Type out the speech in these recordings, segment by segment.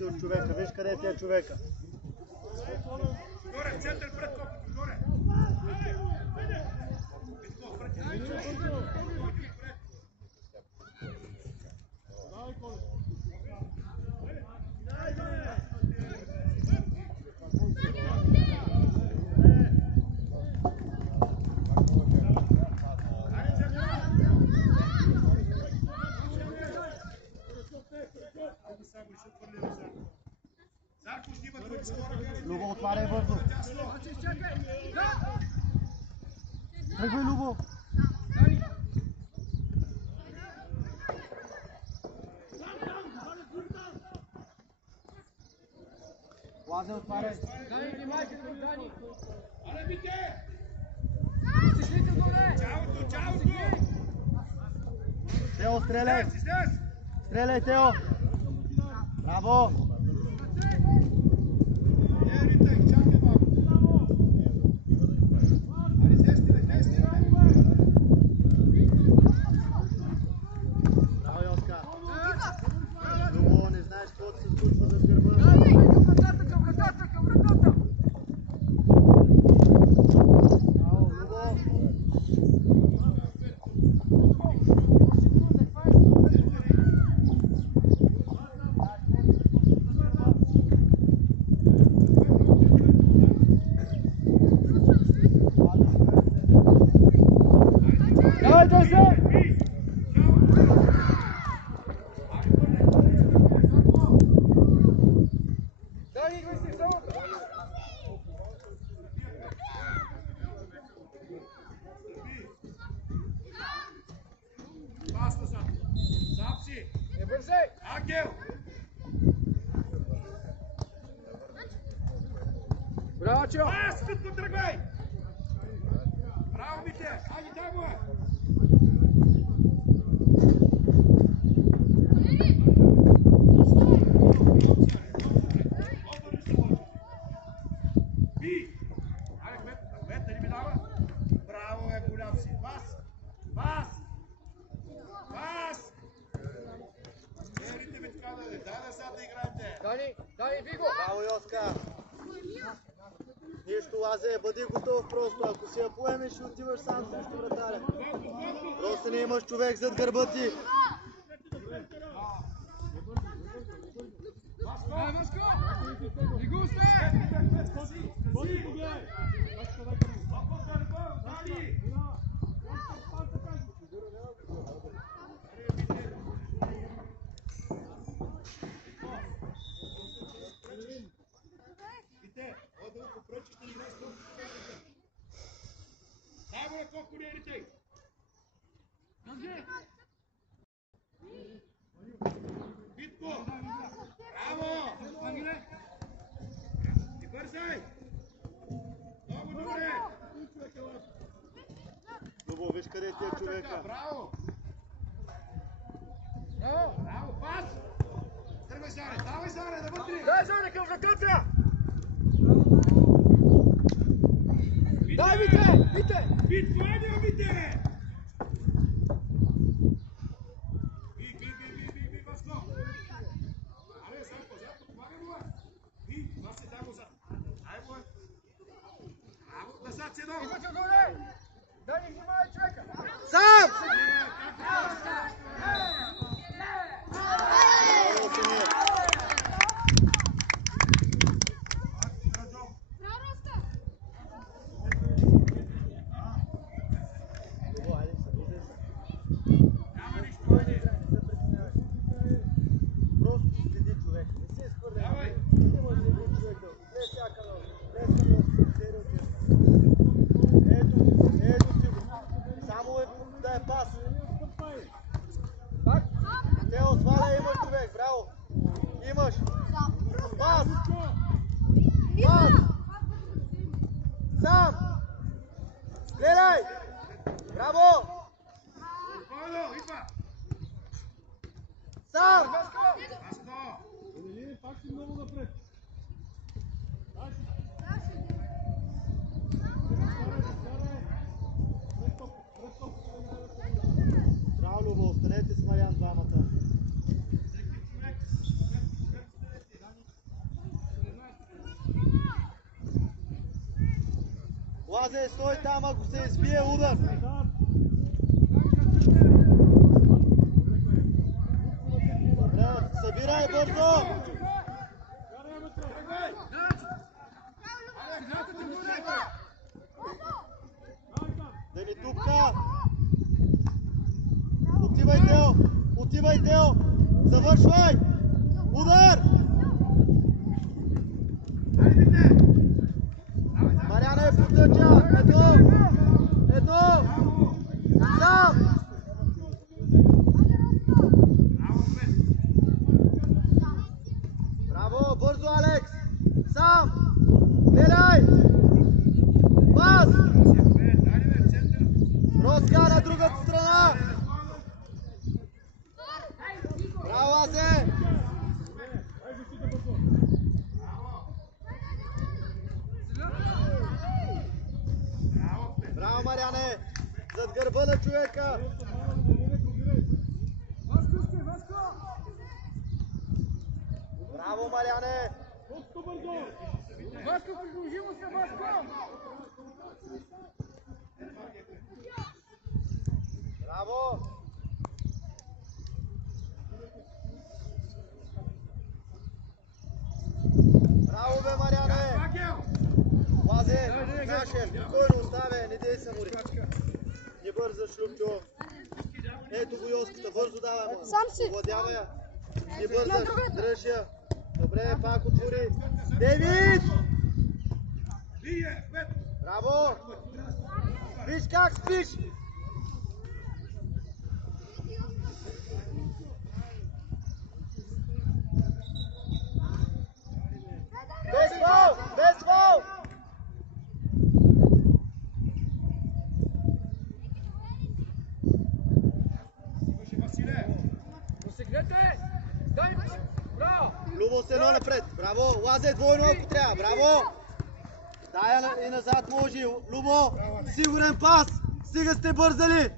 От човека, виж къде ти е човека. Горе, център пред копото, горе. Любо, отваряй бързо. Тръгвай, Любо. Лазе, отваряй. Дани, внимайте, Дани. Але бите! Чаото, чаото! Тео, стреляй! Стреляй, Тео! Браво! Браво, Чо! Спитно тръгвай! Браво, бите! Айде, дай го! Дани, Виго! Браво, Йоска! Нищо, Лазе, бъди готов просто. Ако си я поемеш, ще отиваш сам срещу вратаря. Просто не имаш човек зад гърба ти. Битко! Браво! И бързай! Много добре! Любо, виж къде ти е човека. Браво! Браво, пас! Тръгвай, Заре! Давай, Заре, навътре! Дай, Заре, към вратата! Дай, Вите! Вите! Битко, айде, бите! Назад, седо! Идвате горе! Дай, внимавай човека! Сам! дай пас. Пак. Тео, сваля, имаш човек, браво. Имаш. Пас. Пас. Сам. Гледай. Браво. Спокойно, идва. Сам. Васко. Пак си много напред. Браво, Любо, останете с Мариан двамата. Лазе, стой там, ако се избие удар. Добре, събирай бързо. Да ни тупка. Отивай, Тео. Отивай, Тео. Завършвай. Удар. Мариана е потъча. Ето. Ето. Сам. Браво, бързо, Алекс. Сам. Гледай. Пас. Роска на другата страна. Браво, Асе. Браво, Мариане. Зад гърба на човека. Браво, Мариане. Васко, приложимо се, Васко. Браво. Браво, бе, Мариане. Лазе, Саше, спокойно оставя, не дей се мори. Не бързаш, Любчо. Ето го Йоската, бързо давай му. Сам си. Владява я. Не бързаш, дръж я. Добре, пак отвори. Девид! Браво! Виж как спиш! Без фол! Без фол! Посегнете! Дай! Браво! Любо се едно напред. Браво! Лазе двойно ако трябва. Браво! Дай и назад може. Любо! Сигурен пас! Стига сте бързали!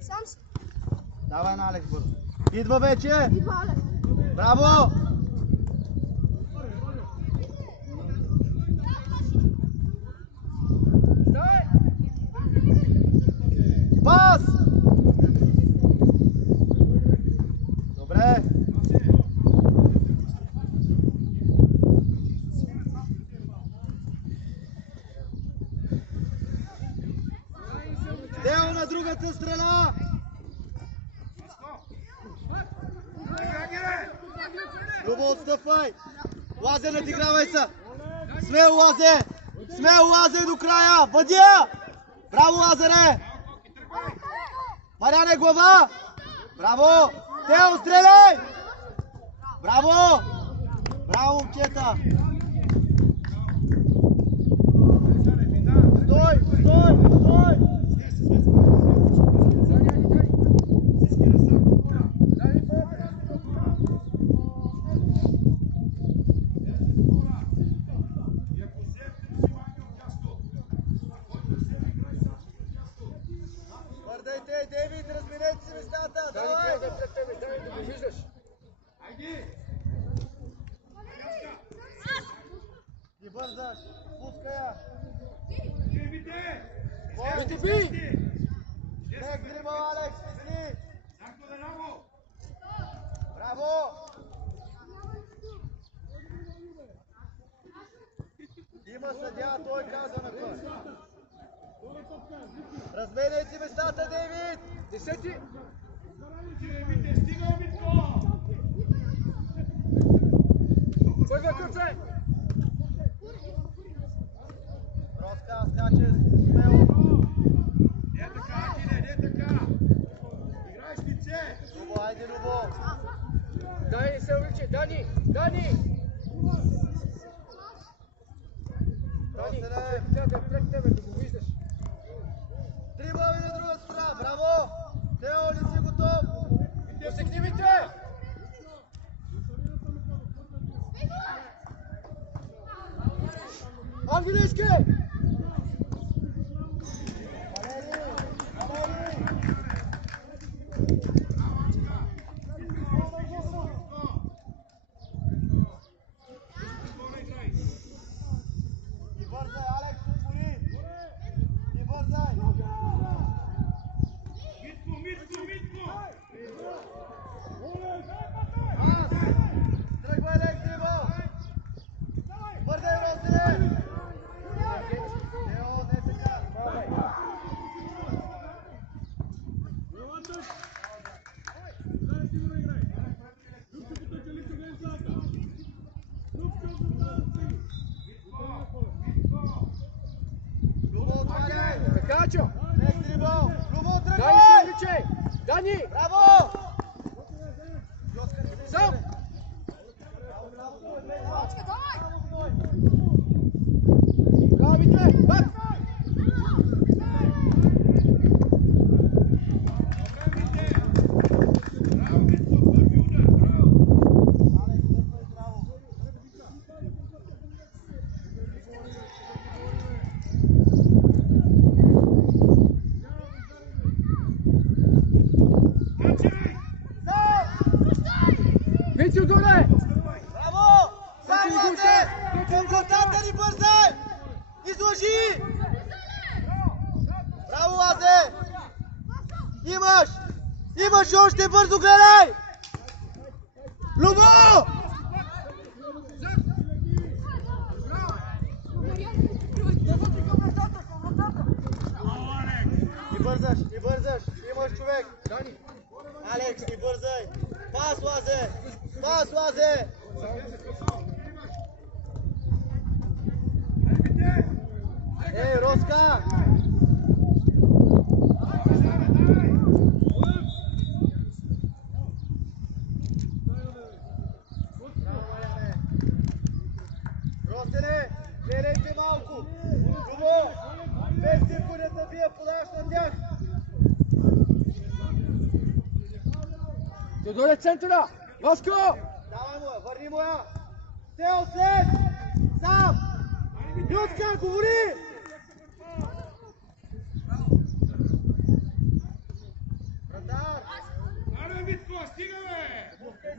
Сам си. Давай на Алекс бързо. Идва вече! Идва Алекс. Браво! Стой! Пас! Добре! Тео на другата страна! Любо, отстъпвай! Лазе, надигравай се! Смел, Лазе! Смел, Лазе, до края! Бъдя! Браво, Лазаре! Мариане, глава! Браво! Тео, стреляй! Браво! Браво, момчета! Стой! Стой! Стой! Върдайте, Дейвид, разминете си местата! Давай! Да го виждаш. Не бързаш! Пускай я! Вижте, бий! Нек дрибал, Алекс, мисли! Браво! Има съдя, той казва на това. Разменяйте местата, Дейвид! Десети! Първа кърце! Роска, скаче смело. така. Играй с лице. Любо, айде, Любо. Дани се увлича. Дани! Дани! Дани! Тя да е пред тебе, да го виждаш. Дрибъл и на другата страна. Браво! Тео, ли си готов? Посекни ми те! Ангелийски! И бързай, Алекс, отвори! И бързай! Митко! Тръгва Алекс, дрибъл! Бързай, Росине! Тео, не сега! Любо, отваряй! Качо! Алекс, дрибъл! Любо, Дани се тръгвай! увличай! Дани! Браво! Сам! Камите! Бак! Браво, Митко, първи удар, браво. Качай! Вици доле! Браво! Сайвате! Към вратата ни бързай! Изложи! Браво, Азе! Имаш! Имаш още, бързо гледай! Любо! Не бързаш! Имаш човек! Алекс, не бързай! Пас, Лазе! Пас, Лазе! Ей, Роска! Росене, гледайте малко! Любо! Без секундата вие подаш на тях! Додоле центъра! Васко! Давай му я, върни му я! Тео след! Сам! Ютка, говори! Вратар! Аре, Митко, стига, бе! Добре!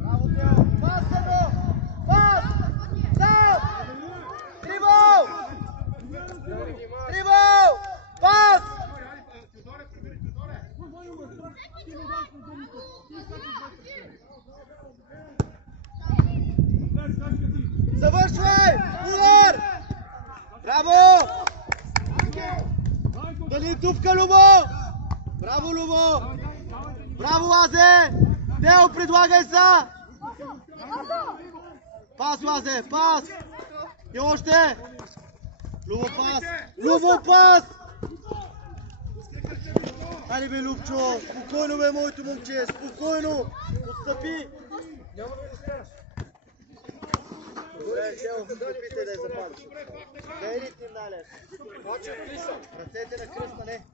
Браво, Тео! Пас, Тео! Пас! Сам! Дрибъл! Дрибъл! Пас! Теодоре, прибери, Теодоре! Завършвай! Удар! Браво! Дали тупка, Любо! Браво, Любо! Браво, Лазе! Тео, предлагай са! Пас, Лазе, пас! И още! Любо, пас! Любо, пас! Хайде бе, Любчо! Спокойно бе, моето момче! Спокойно! Отстъпи! Няма да го скараш. Добре, Тео, отстъпите да я западаш. Дай ли ти налез? Мачо, ли са? Ръцете на кръста, не!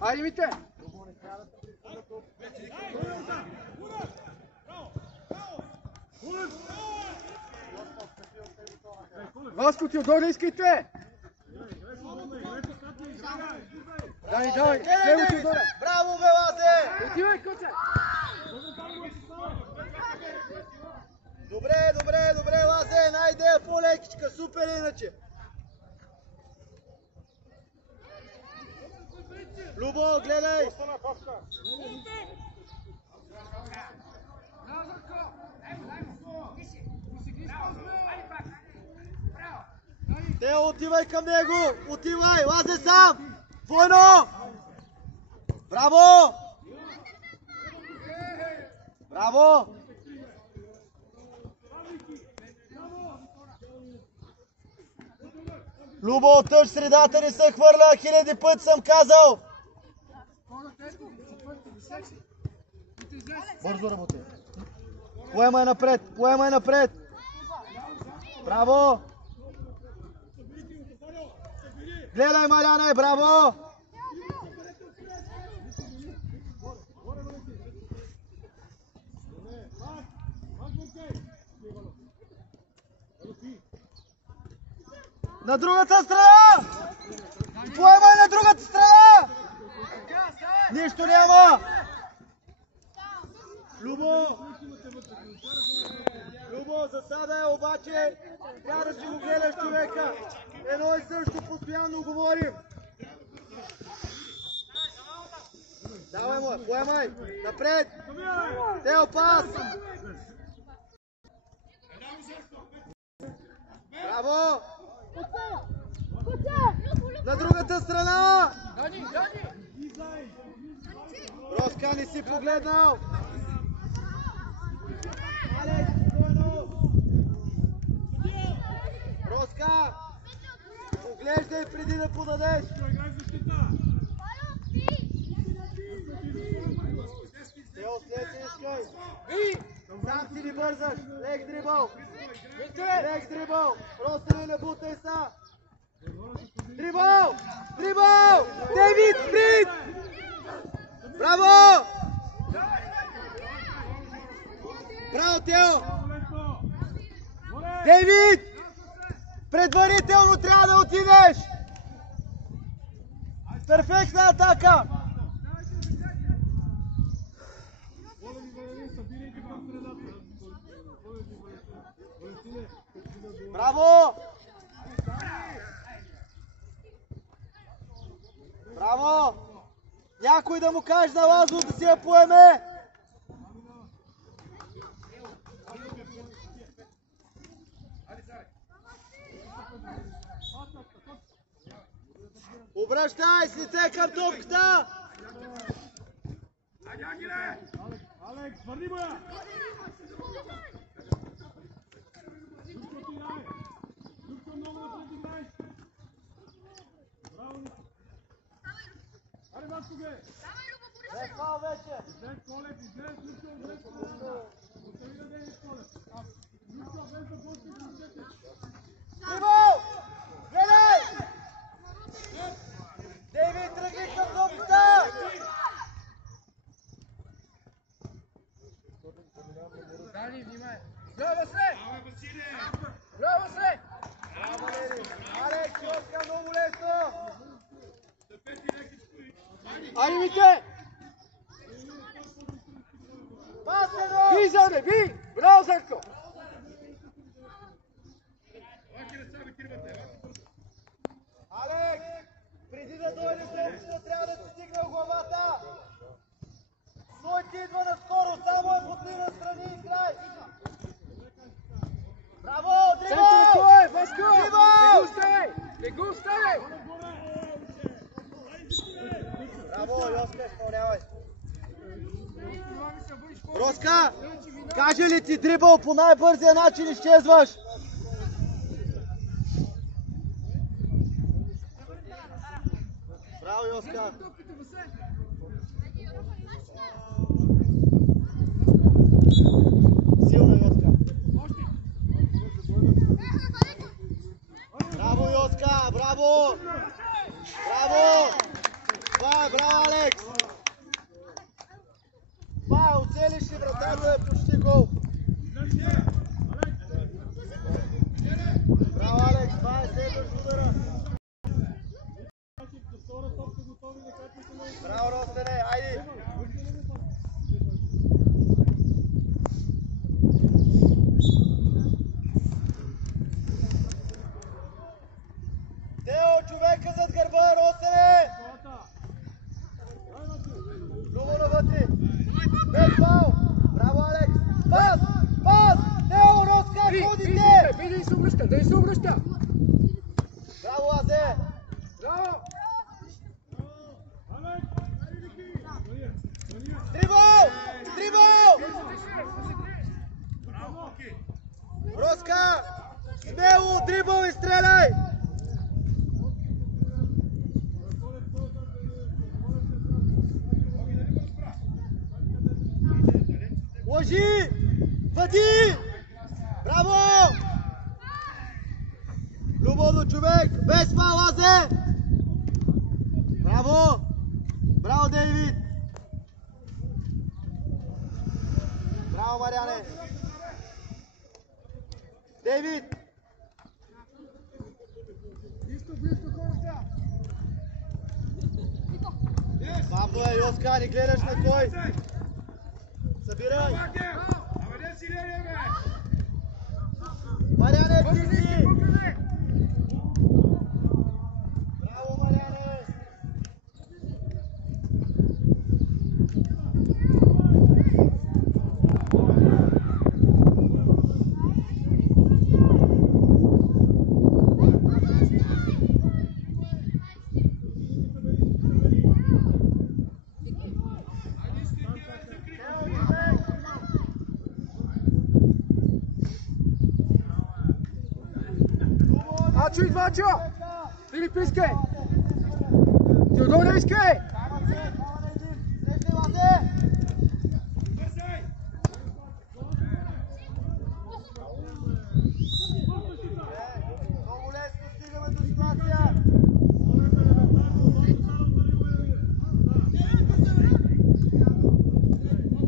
Айде ми те! Васко, Теодор, искайте! Дай! Лево, Теодора! Браво, бе, Лазе! Отивай, коце! Добре, Лазе, една идея по-лекичка, супер иначе. Любо, гледай! Тео, отивай към него! Отивай! Лазе сам! Двойно! Браво! Браво! Любо, тъж средата не се хвърля, хиляди пъти съм казал. Бързо работи. Поемай напред, поемай напред. Браво! Гледай, Маляне, браво! На другата страна! Поемай на другата страна! Нищо няма! Любо, засада е, обаче трябва да си го гледаш човека. Едно и също постоянно говорим. Давай му, поемай! Напред! Тео, пас! Браво! На другата страна! Роска, не си погледнал! Роска! Поглеждай преди да подадеш! Тео, след се искай! Сам си не бързаш! Лек дрибъл! Лек дрибъл! Просто не бутай са! Дрибъл! Дрибъл! Дейвид, спринт! Браво! Браво, Тео! Дейвид! Предварително трябва да отидеш! Перфектна атака! Браво! Браво! Някой да му каже на Лазо да си я поеме! Обръщай, слете към топката! Алекс, върни му я! Любко много напред играй! Браво, Нико! Аре, Васко ге! Дай фал вече! Излез Колев, излез Любко, излез Колев! Остави да дей Колев! Любко, без да почне да излезете! Дрибъл! Гледай! Дейвид, тръгни към топката! Дани, внимай! Браво се! Браво се! Браво, Валери! Алекс, Йоска, много лесно! Айде, Мите! Пас едно! Би, Зане, би! Браво, Зенко! Алекс, преди да дойде топката, трябва да си стигне в главата! Той ти идва наскоро, само е потни на страни и край! Браво, Център на Дрибъл! Колев, Васко! Не Дрибъл! го оставяй! Не го оставяй! Браво, Йоска, изпълнявай! Роска, каже ли ти дрибъл, по най-бързия начин изчезваш? Браво, Йоска! Силна Йоска! Браво, Йоска! Браво! Браво! Това е, браво, Алекс! Това е, оцелиш ли вратата, е почти гол! Браво, Алекс! Това е следващ удара! Браво, Ростене! Айди! Тео, човека зад гърба, Ростене! Любо навътре! Без фал! Браво, Алекс! Пас! Пас! Тео, Роска, ходите! Би, да се обръща, да се обръща! Браво, Азе! Браво! Дрибъл! Дрибъл! Роска! Смело, дрибъл и стреляй! Държи! Въди! Браво! Любовно, човек! Без фал, Лазе! Браво! Браво, Дейвид! Браво, Мариане! Дейвид! Пабло е, Йоска, не гледаш на кой! Събирай! Ама не си лене, бе! Мариане, ти си! Браво, Мариане! Ачо, идва, Ачо! Филип, искай! Теодора, искай! Много лесно стигаме до ситуация.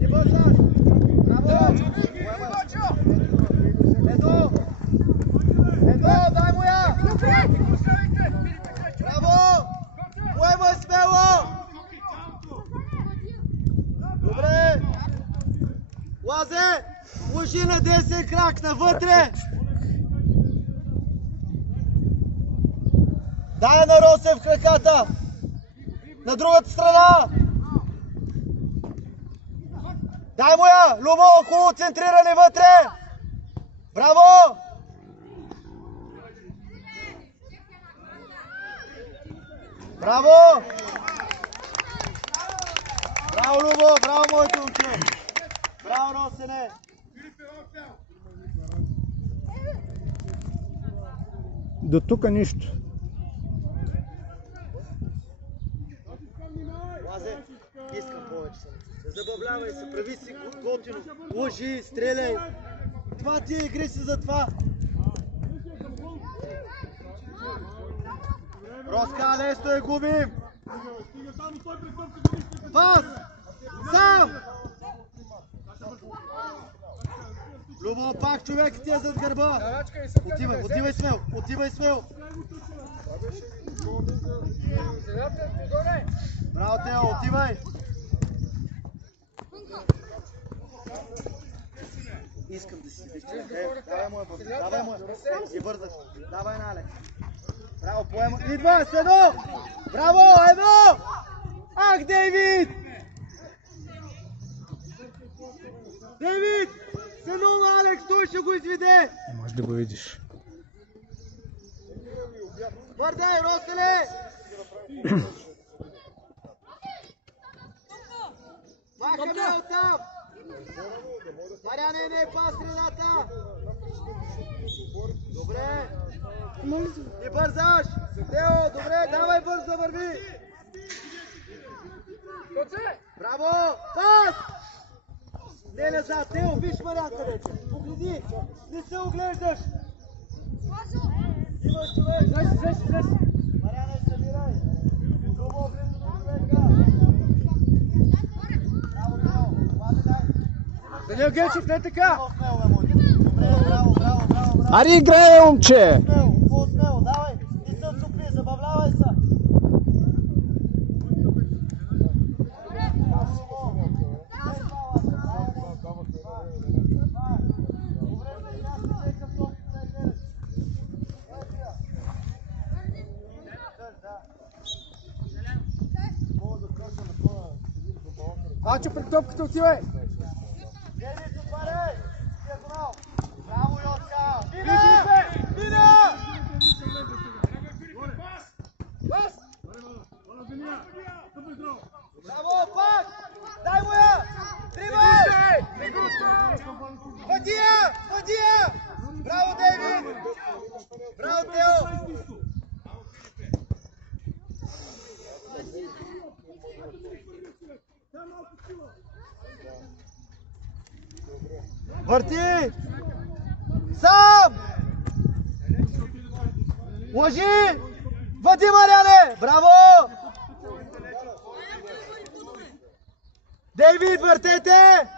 Не бързаш! Браво! Ето! Ето, дай му я! Браво! Поемай смело! Добре! Лазе! Лъжи на десен крак, навътре! Дай на Росен в краката! На другата страна! Дай му я! Любо, хубаво центриране вътре! Браво! Браво! Браво, Любо! Браво, моето момче! Браво, Росене! До тук нищо. Лазе, искам повече. Забавлявай се, прави си готино. Лъжи, стреляй. Това ти е, игри си за това. Роска, нещо е губим. Пас! Сам! Любо, пак човек ти е зад гърба. Отивай смел, отивай смел. Браво, Тео, отивай. Искам да си давай моя бър. Давай моя. И бързаш. Давай, Нале. Браво, поема. Идва, с едно! Браво, едно! Ах, Дейвид! Дейвид! С едно, Алекс, той ще го изведе! Не можеш да го видиш. Бърдай, Роселе! Махаме оттам! Мариане, не е пас средата! Добре! Не бързаш! Тео, добре, давай бързо, върви! Браво! Пас! Не назад, Тео, виж Марианка вече! Погледи! Не се оглеждаш! Имаш човек! Мариане, събирай! Любо, близо до човека! Браво, Тео! Ладе, дай! Даниел Гечев, не така! Добре, браво, браво, браво! Ари, играй, момче! Смело, давай! Не се цупли, забавлявай се! Ачо, пред топката отивай! Дейвид, отваряй! Диагонал! Браво, Йотка! Мина! Мина! Браво, пак! Дай му я! Дрибъл! Въди я! Въди я! Браво, Дейвид! Браво, Тео! Върти! Сам! Лъжи! Въди, Мариане! Браво! Дейвид, въртете!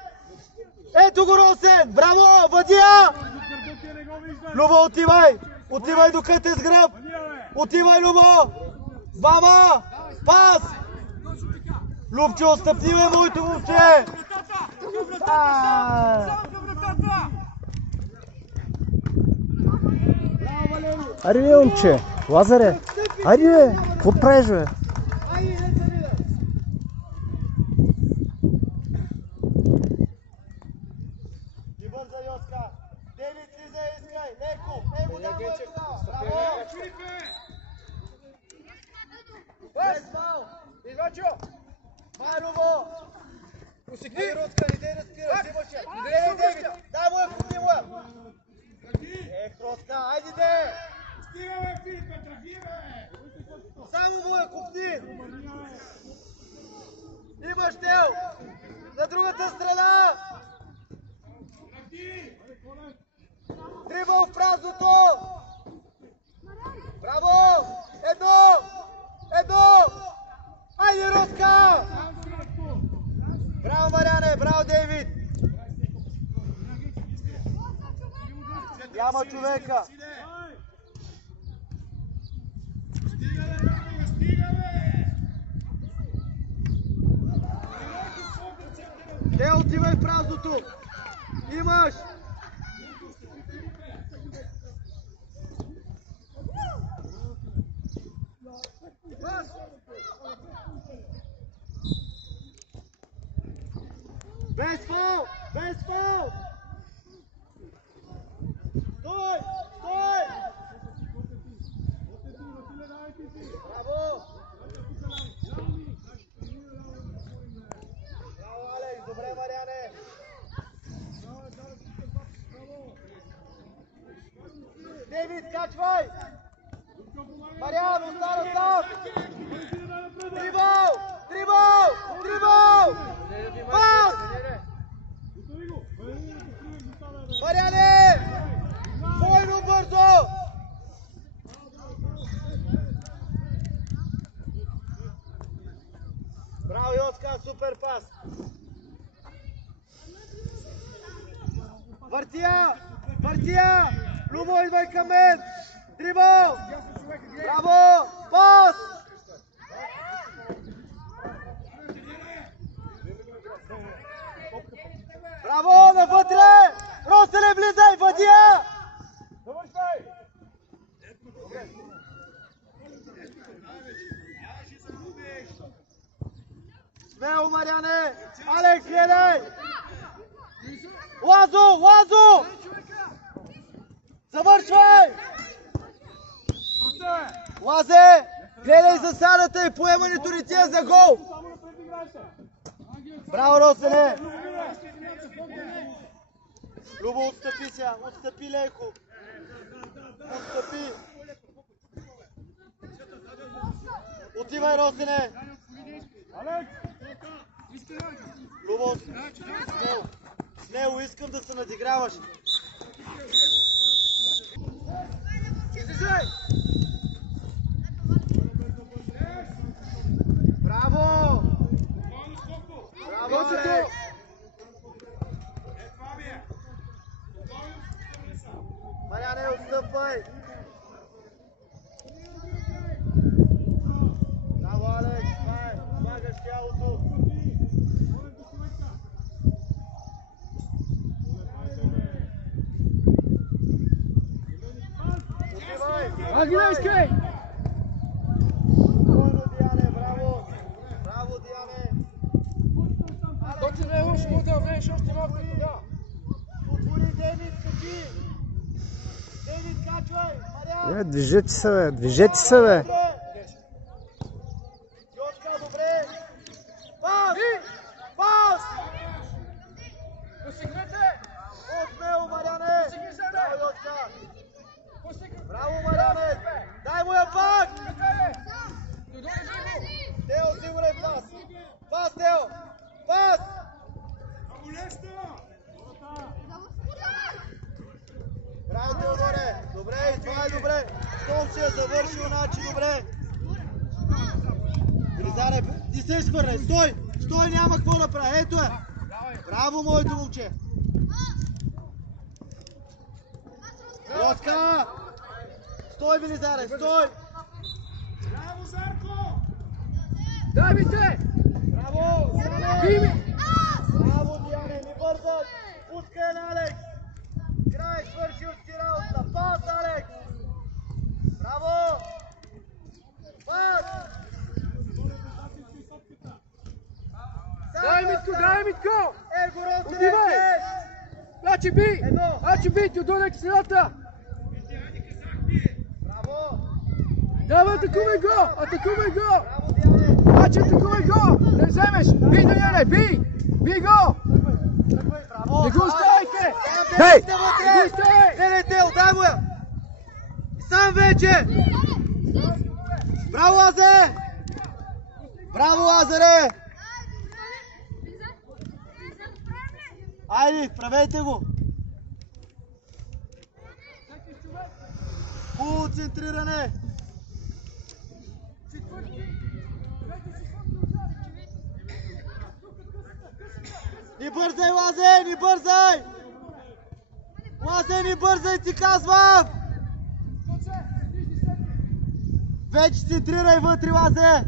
Ето го, Росен! Браво! Въдия! Любо, отивай! Отивай докато е с гръб! Отивай, Любо! Двама! Пас! Любче, отстъпни, бе, моето момче! Ари бе, момче! Лазаре! Ари бе! Какво правиш, бе? Не бързай, Йоска! Девид, слизай, искай! Леко! Его, давай, браво! Без фал! Изочо! Марово! Усикни! Руска, не дей да спира, взимаше! Гледай, Девид! Дай му я, купни му я! Ех, Роска, айде де! Стига, бе, Филипе, тръгни, бе! Само му я, купни! Имаш тел! На другата страна! Дрибъл в празното! Браво! Едно! Едно! Айде, Роска! Браво, Мариане! Браво, Дейвид! Няма човека! Те отивай в празното! Имаш! Без фол! Без фол! Стой! Стой! Браво! Браво, Алекс! Добре, Мариане! Дейвид, качвай! Мариан, остана там! Дрибъл! Дрибъл! Дрибъл! Пас! Мариане! Бойно бързо! Браво, Йоска, супер пас! Въртия! Въртия! Любо, идвай към мен! Дрибъл! Браво! Пас! Браво, навътре! Роселе, влизай! Въдия! Завършвай! Смело, Мариане! Алекс, гледай! Лазо! Лазо! Завършвай! Лазе! Гледай засадата и поемането ни тия за гол! Браво, Росене! Любо, отстъпи сега! Отстъпи леко! Отстъпи! Отивай, Росене! Любо, смело! Смело, искам да се надиграваш! Излизай! Браво! Браво, Алекс! Мариане, отстъпвай! Браво, Алекс! Слагаш тялото! Агилешкей! Бойно, Диане, браво! Браво, Диане! Точно не е лошо, може да влезеш още малко и тогава. Отвори, Дейвид, скачи! Дейвид, качвай! Мариан! Движете се, бе! Движете се, бе! Йоска, добре! Пас! Пас! Посигнете! Отмело, Мариане! Браво, Йоска! Браво, Мариане! Дай му я пак! Тео, сигурен пас! Пас, Тео! Пас! Момче, завърши иначе добре. Велизаре, ти се изхвърляй. Стой! Стой, няма какво да прави. Ето е. Браво, моето момче. Йоска! Стой, Велизаре, стой! Браво, Зарко! Дай ми те! Браво! Бими! Браво, Диане, не бързай! Пускай на Алекс! Край, свърши от си работа! Пас, Алекс! Браво! Пас! Дай, Митко, дай, Митко! Город, Отивай! Значи би! Значи би, ти отдолек средата! Браво! Давай, атакувай го! Атакувай го! Браво, Диане! Значи атакувай го! Не вземеш! Би, Даниеле, би! Би го! Браво! Не го оставяйте! Хей! Не го оставяй! Гледайте, отдай му я! И сам вече! Браво, Лазаре! Браво, Лазаре! Айде, правете го! Хубаво центриране! Не бързай, Лазе, не бързай! Лазе, не бързай, ти казвам! Вече центрирай вътре, Лазе!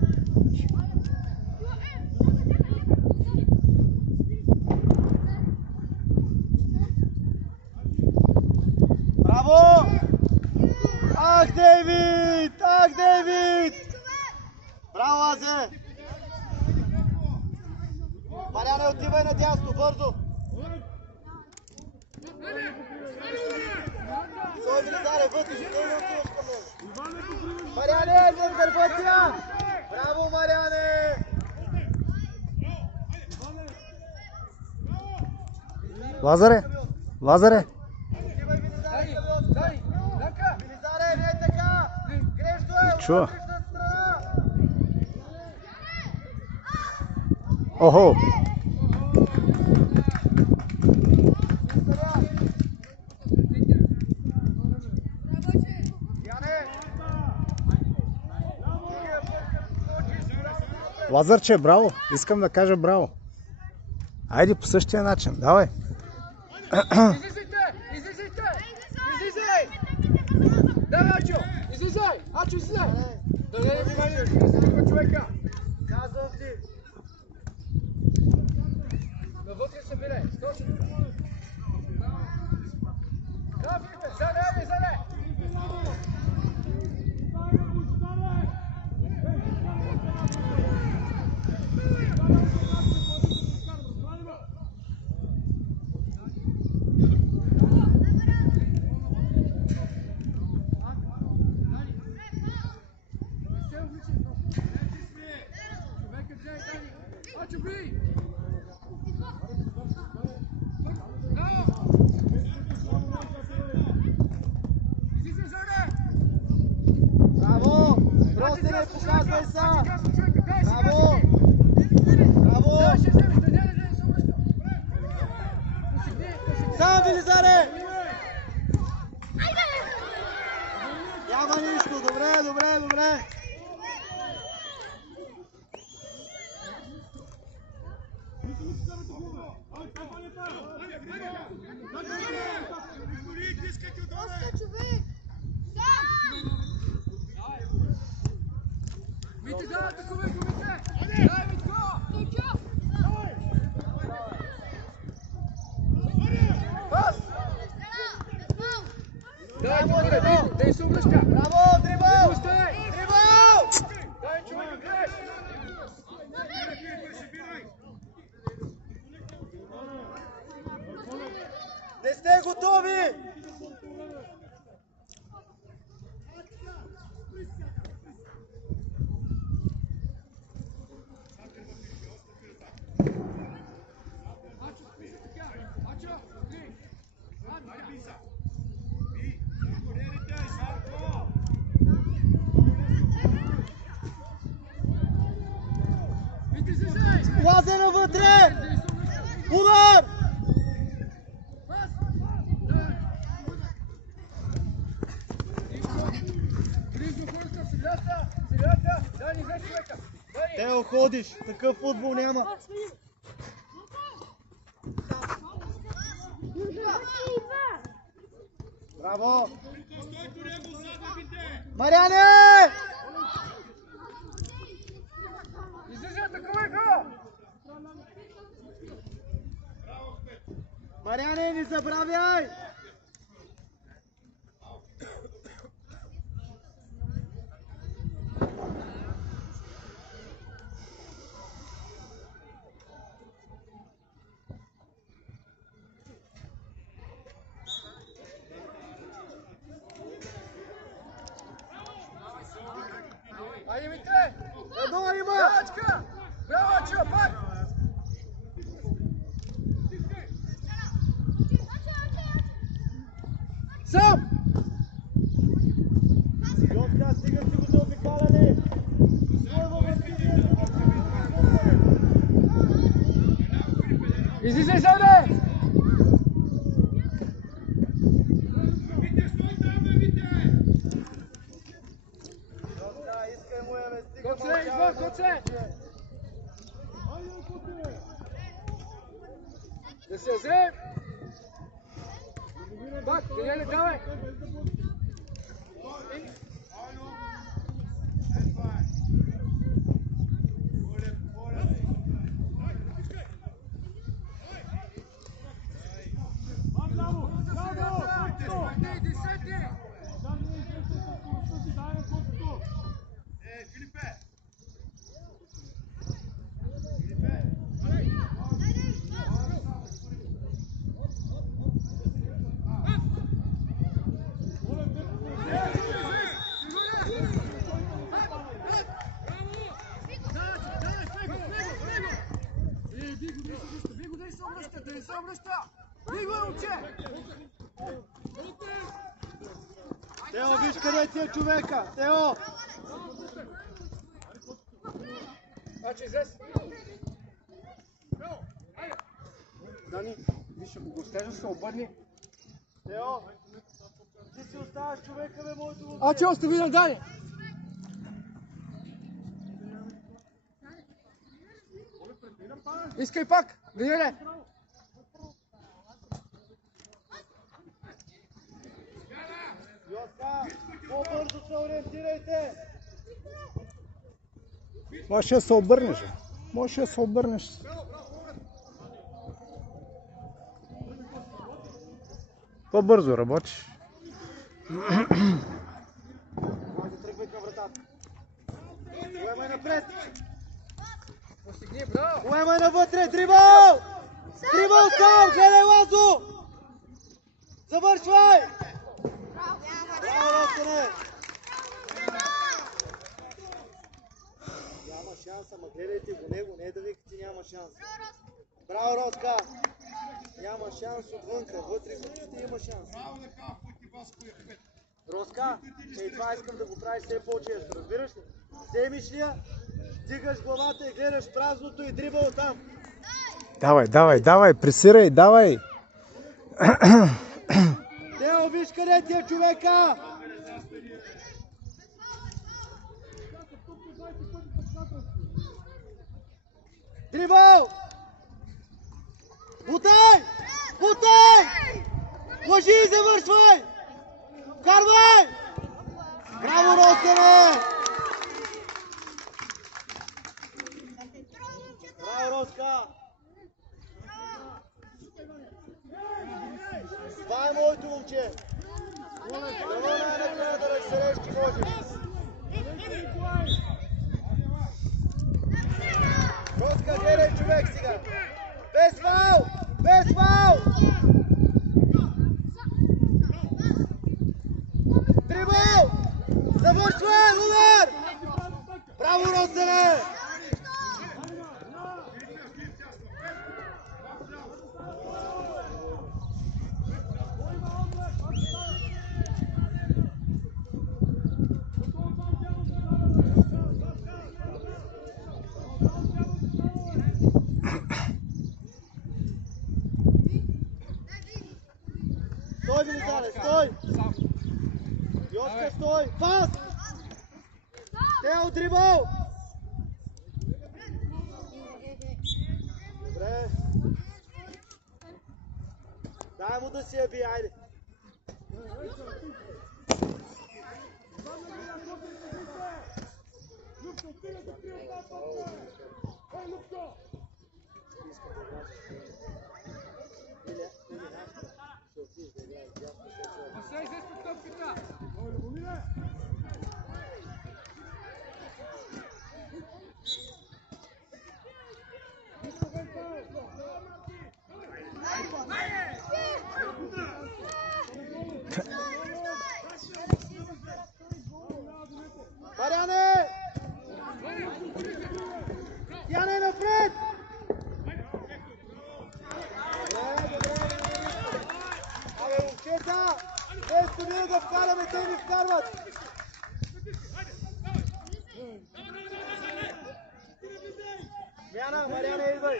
Браво! Ах, Дейвид! Ах, Дейвид! Браво, Лазе! Мариане, отивай надясно, бързо! Стой, Велизаре, вътре, ще не отиваш към него. Мариане, вън гърбатия! Браво, Мариане! Лазаре! Лазаре! Отивай, Велизаре, Велизаре, не е така! Грешно е, от Чува. вътрешна страна! Охо! Лазарче, браво! Искам да кажа браво! Айде по същия начин, давай! Излизайте! Излизайте! Излизай! Дай, Ачо! Излизай! Ачо, излизай! Да не внимание, ще излизай човека! Казвам ти! Навътре се биле! Точно! Да, Филипе! Зане, зане! Браво! Ростене, показвай са! Браво! Браво! Сам, Велизаре! Няма нищо, добре, добре, добре! Мите, да, атакувай го, Мите! Дай, Митко! Пас! Дай, Тимуре, дай се обръща! Браво, дрибъл! Оставяй! Дрибъл! Дай, човек, греш! Не сте готови! Лазе навътре! Удар! Силята! Силята! Дани, взеш човека! Дани! Тео, ходиш, такъв футбол няма. Браво! Мариане! Излиза, атакуваха! Мариане, не забравяй! Айде, Мите! Едно има! Бравачка! Браво, Ачо, пак! Сам! Йоска, стига си го заобикаляли! Излизай, Заде! Йоска, искай му я, бе, стига! Коце, извън, Коце! Да се взем! Пак, Даниеле, давай! Тео, виж къде ти е човека! Тео! Значи, излез! Дани, Виж, ако го стежа, се обърни. Тео! Ти си оставаш човека, бе, моето момче! Ачо, остави на Дани! Искай пак! Даниеле! Йоска, по-бързо се ориентирайте! Може да се обърнеш. Може да се обърнеш. По-бързо работиш. Може тръгвай към вратата. Поемай напред! Постигни, браво! Поемай навътре! Дрибъл! Дрибъл сам! Гледай, Лазо! Завършвай! Браво, Росене! Няма шанс, ама гледайте го него, не е да викате няма шанс. Браво, Роска! Няма шанс отвънка, вътре ще има шанс. Роска, това искам да го правиш все по-често, разбираш ли? Вземиш ли я, дигаш главата и гледаш празното и дрибъл там. Давай, давай, давай, пресирай, давай. Тео, виж къде ти е човека! Дрибъл! Бутай! Бутай! Лъжи и завършвай! Карвай! Браво, Росене! Браво, Роска! Това е моето момче! Дано най-накрая да разсереш, че можеш! Роска, гледай човек сега! Без фал! Без фал! Дрибъл! Завършвай! Удар! Браво, Росене! Стой, Велизаре, стой! Йоска, стой! Пас! Тео, дрибъл! Добре. Дай му да си я би, айде. Осей се с топката! Мариане! Яне напред! Абе, момчета! Вместо ние да вкараме, те ни вкарват! Смяна, Мариане, идвай!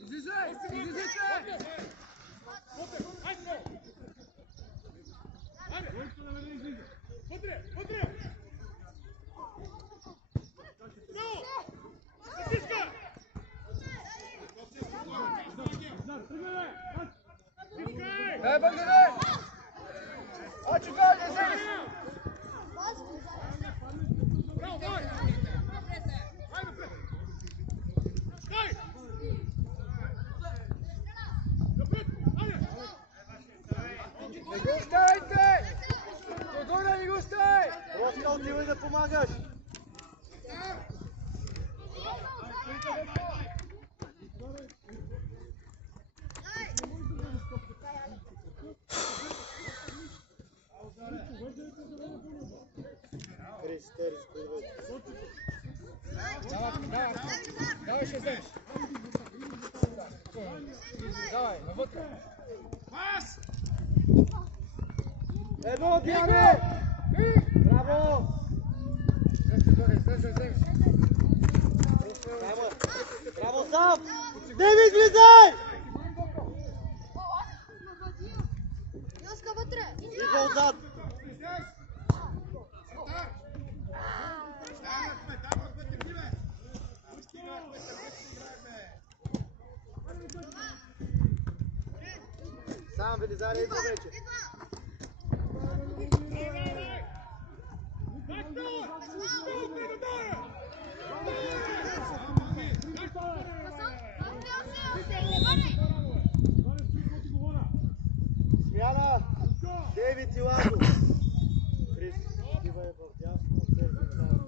Излизай! Излизайте! Дай бъде! Очи гол, не се! Браво, бой! Не го оставайте! Догоре не го оставай! Роска, отивай да помагаш! Христе, разкурвайте. Давай, ще вземеш. Давай, навътре. Пас! Едно, Диане! Браво! Браво, сам! Девид, влизай! Йоска вътре! Идва отзад! Сам, Велизаря, идва вече. Смяна! Дейвид и Ладо.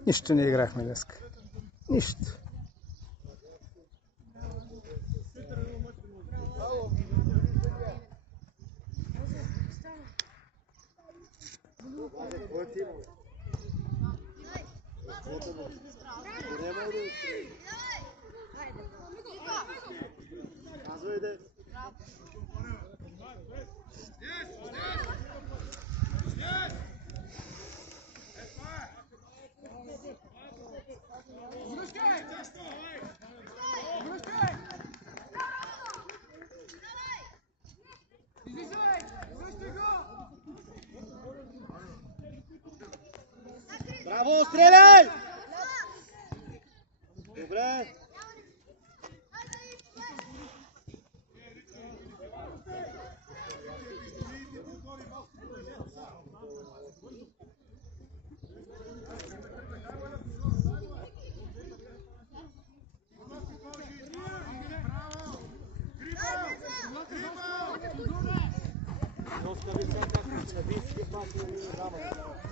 Нищо не играхме днес. Нищо. Казвай де. Браво, стреляй! Добре.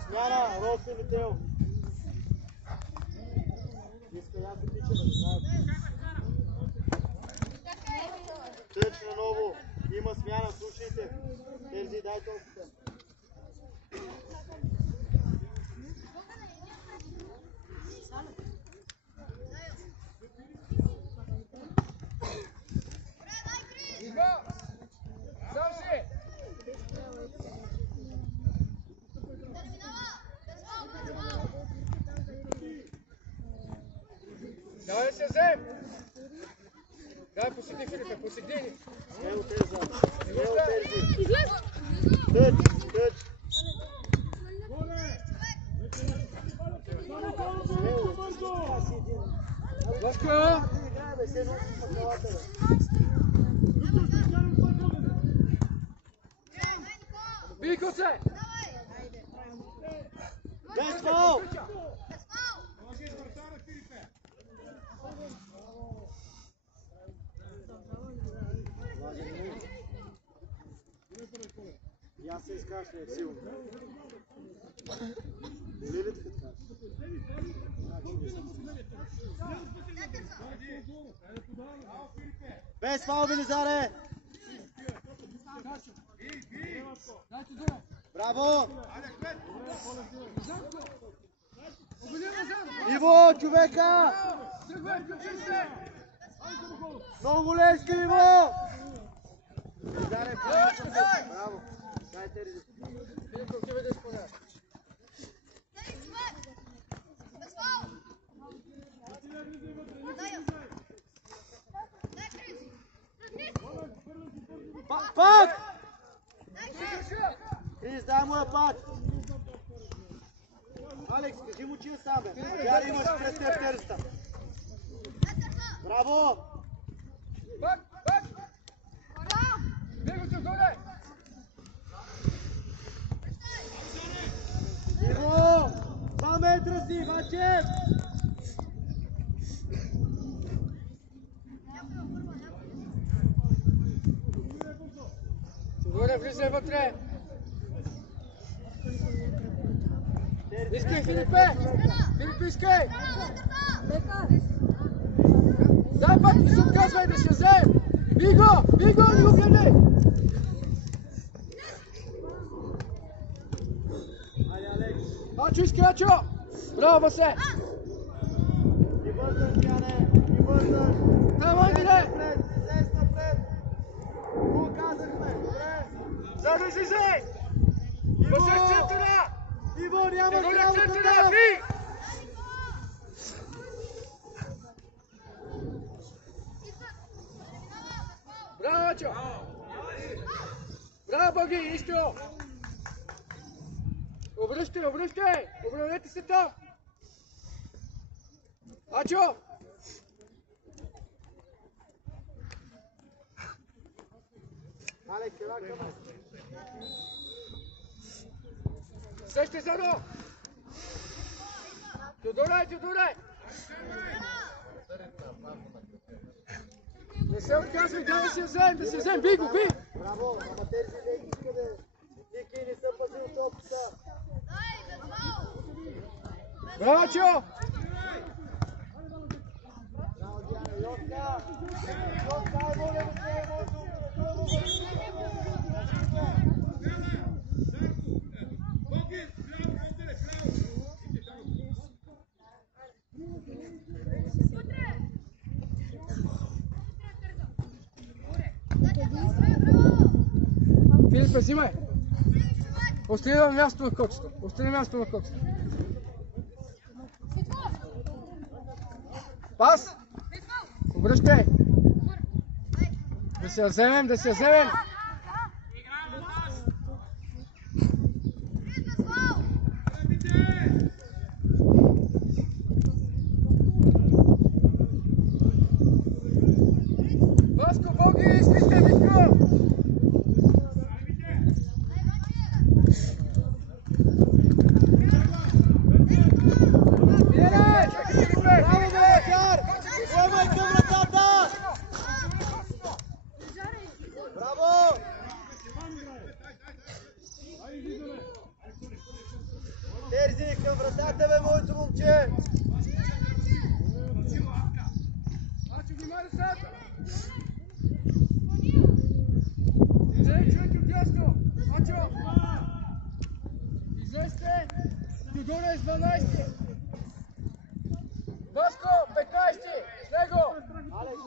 Смяна, Росен и Тео. Иска яко тича, да знаете. Тъч наново. Има смяна, слушайте. Терзи, дай толкова. Сам си! Давай се взем! Дай по Посети, Филипе, посети. Смело Терза. Смело Терзи. Тъч, тъч. Смело. Лъско! Играе, бе, се носи с пакалата, бе. Бико се! Без фал! И аз се изкашля силно. Боли ли така така? Без фал, Велизаре! Браво! Иво, човека! Много голешка, Иво! Велизаре, браво! Дай Терзи. Пак! Крис, дай му я пак! Алекс, кажи му, че е сам, бе. Тя ли имаш пред теб терста? Браво! Пак! Пак! Него се доле! Иво! 2 метра си, Вачев! Горе, влизай вътре! Искай, Филипе! Филипе, искай! Дай пак да се отказвай да се взем! Биго! Биго, не го гледай! Айде, Алекс! Ачо, искай, Ачо! Браво, Васе! Не бързаш, Яне! Не бързаш! Давай, Излез Миле! напред! Излез напред! Го казахме! Добре! Задой си се! Васе в центъра! Иво, няма Иво на право да центъра! дам! Би! Браво, Ачо! Браво, Боги! Иско! Обръщай, обръщай! Обравете се там! Ачо! Алекс, ела към нас! Сещай, Задо! Тодорай, Тодорай! Не се отказвай, дай да се взем, да се взем! Би го, би! Браво! Ама Терзи не иска да... Ники не са пазил топката! Браво, Ачо! Браво, Диана! Йотка! Йотка, айво, не ме се, айво! Филипе, взимай! Остани място на копчето. Остани място на копчето. Пас! Обръщай! Да се я вземем, да се я вземем! Васко, Боги, изпиште, Витко! Браво, Белекар! Поемай към вратата! Браво! Терзи, към вратата, бе, моето момче! Ачо, внимай децата! Излез, човек от дясно! Ачо! Излезте! Тодора е с 12! Васко, 15! С него! Алекс,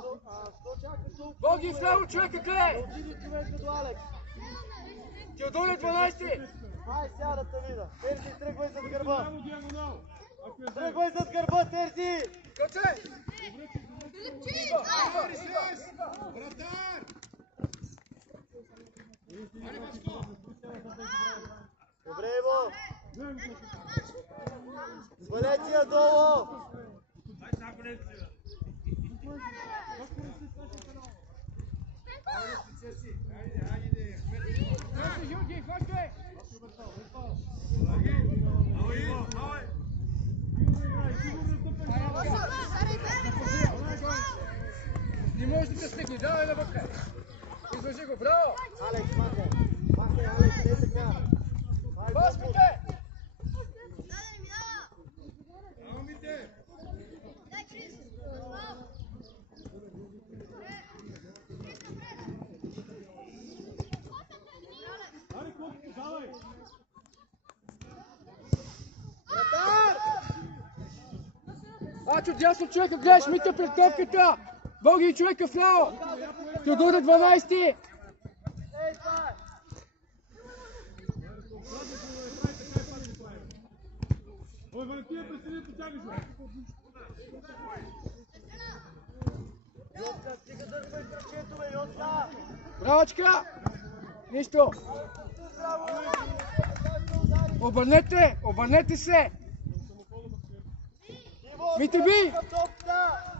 що чакаш тук? Боги, вляво човека кле! Отиди човека до Алекс! Теодор е 12! Ай, сяда Тавида! Терзи, тръгвай зад гърба! Диагонал! Ако е Тръгвай зад гърба, Терзи! Къце! Браво, Рисес! Вратар! Айде, Васко! Добре, Иво! Свалете я долу! Дай сега конекция! Айде! Юрги, хващай! Ало, Иво, давай! Не можеш да те стигне, давай навътре! Излъжи го, браво! Алекс, махай! Махай, Алекс, не така! Паските! Браво, Мите! Ачо, дясно човека, гледаш, Мите пред топката! Боги и човека вляво! Теодор е 12-ти! Ей, това! Ой, Валентина, пресени, потягаш го. Йоска, стига дърпай кръчето, бе, Йоска! Бравачка! Нищо! Обърнете! Обърнете се! Иво, Мите би! към топката!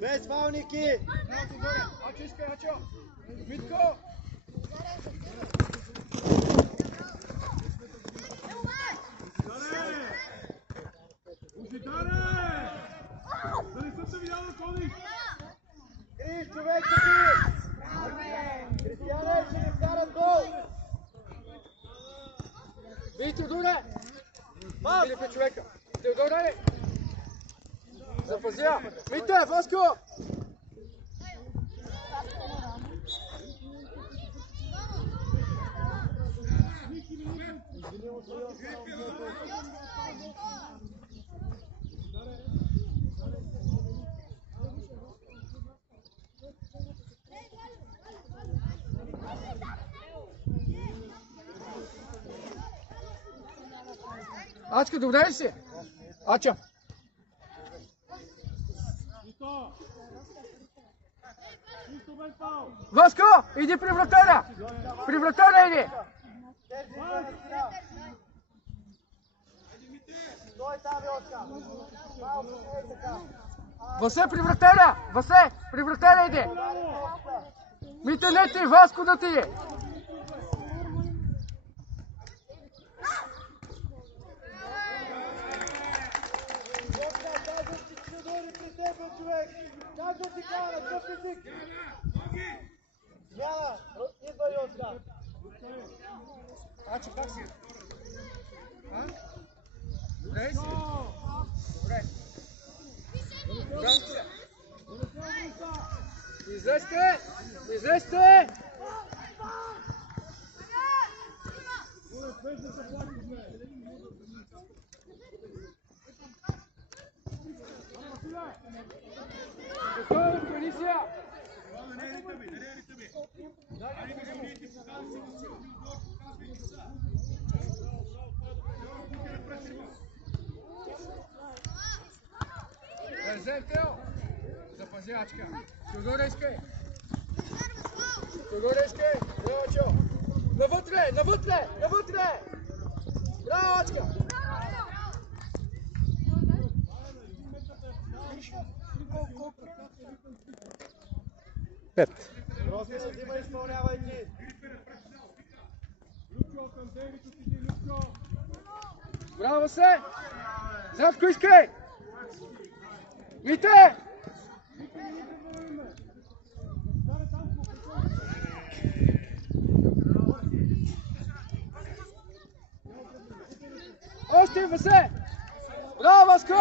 Без фауники! Ачо, искай, Ачо! Митко! Ушитаре! Да не съм те видял на коник! Криш, човек ти! Кристияне, ще ни вкарат гол! Виж, Теодоре! Или при човека! Теодоре! Запазя! Мите, Васко! Ачка, добре ли си? Ача! Васко, иди при вратаря! При вратаря иди! Стой там, Йоска! Малко, ей така! Васе, при вратаря! Васе, при вратаря иди! Мите, не ти, Васко да ти е! Йоска, казвам ти, че дойде при тебе, човек! Казвам ти, кара, къв език! Смяна! Идва Йоска! Ачо, как си? Добре си? Добре. Добре се. Излезте! Излезте! Готово, комисия! Държем, Тео! Запази, Ачка! Теодоре, искай! Теодоре, искай! Браво, Чо! Навътре! Навътре! Навътре! Браво, Ачка! Пет. Просто не взима, изпълнявай ти! Браво се! Задко искай! Мите! Още, Васе! Браво, Васко!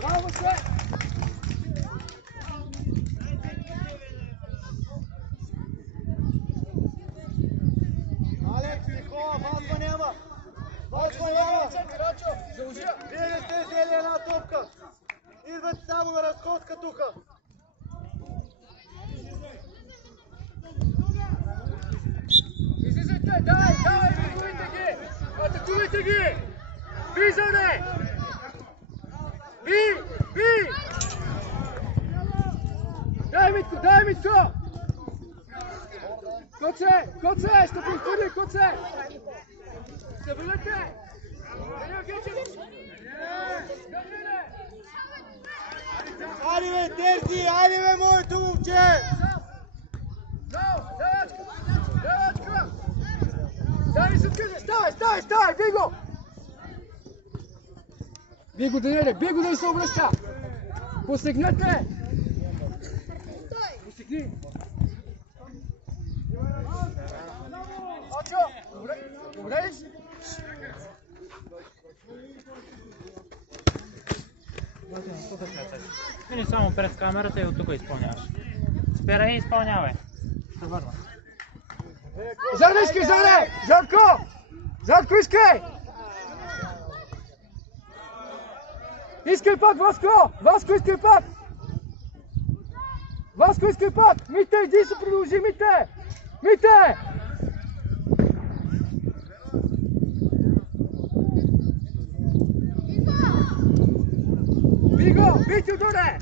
Браво, Васе! Алекс, Никола, вазва няма! Вие не сте взели една топка. Идвате само на разходка тука. Излизайте, давай, атакувайте ги! Атакувайте ги! Виждане! Би! Дай Митко! Коце, ще подходи, Коце! Съберете! Айде бе, Терзи, айде бе, моето момче! Давачка! Дай се откъде! Ставай! Биго! Биго, да не се обръща! Постигнете! Постигни! Очо! Добре ли си? Мини само пред камерата и от тук изпълняваш. Спирай и изпълнявай. Ще върна. Зарне искай! Жарко искай! Искай пак, Васко искай пак! Васко искай пак! Мите, иди се продължи, Мите! Биго, бити отдоле!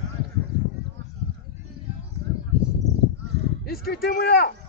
Искайте му я!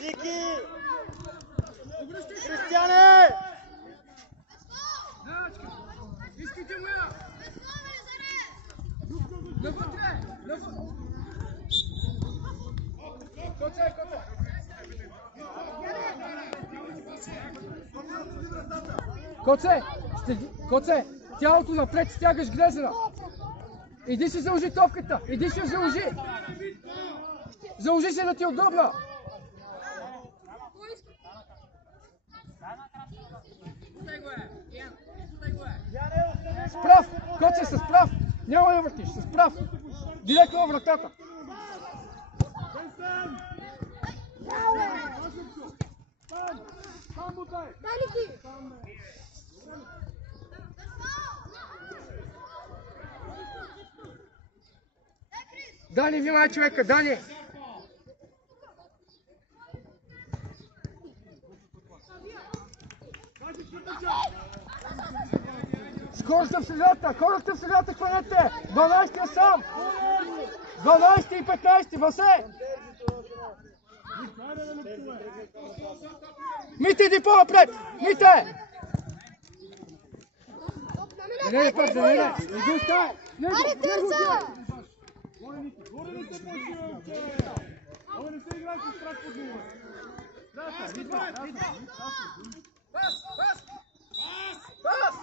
Ники! Християне! Искайте му я! Навътре! Коце! Коце! Тялото напред, стягаш глезена! Иди си заложи топката! Иди си я заложи! Заложи се да ти е удобна! Справ! Коце, с прав! Няма да въртиш, с прав! Директно в вратата! Дани, внимай, човека, Дани! Хората в средата, хванете! 12-ти сам! 12-ти и 15-ти, Васе! Мите, иди по-напред! Мите! Не, пак, не го оставя! Не го оставя! Ама не се играй с страх под него. Пас!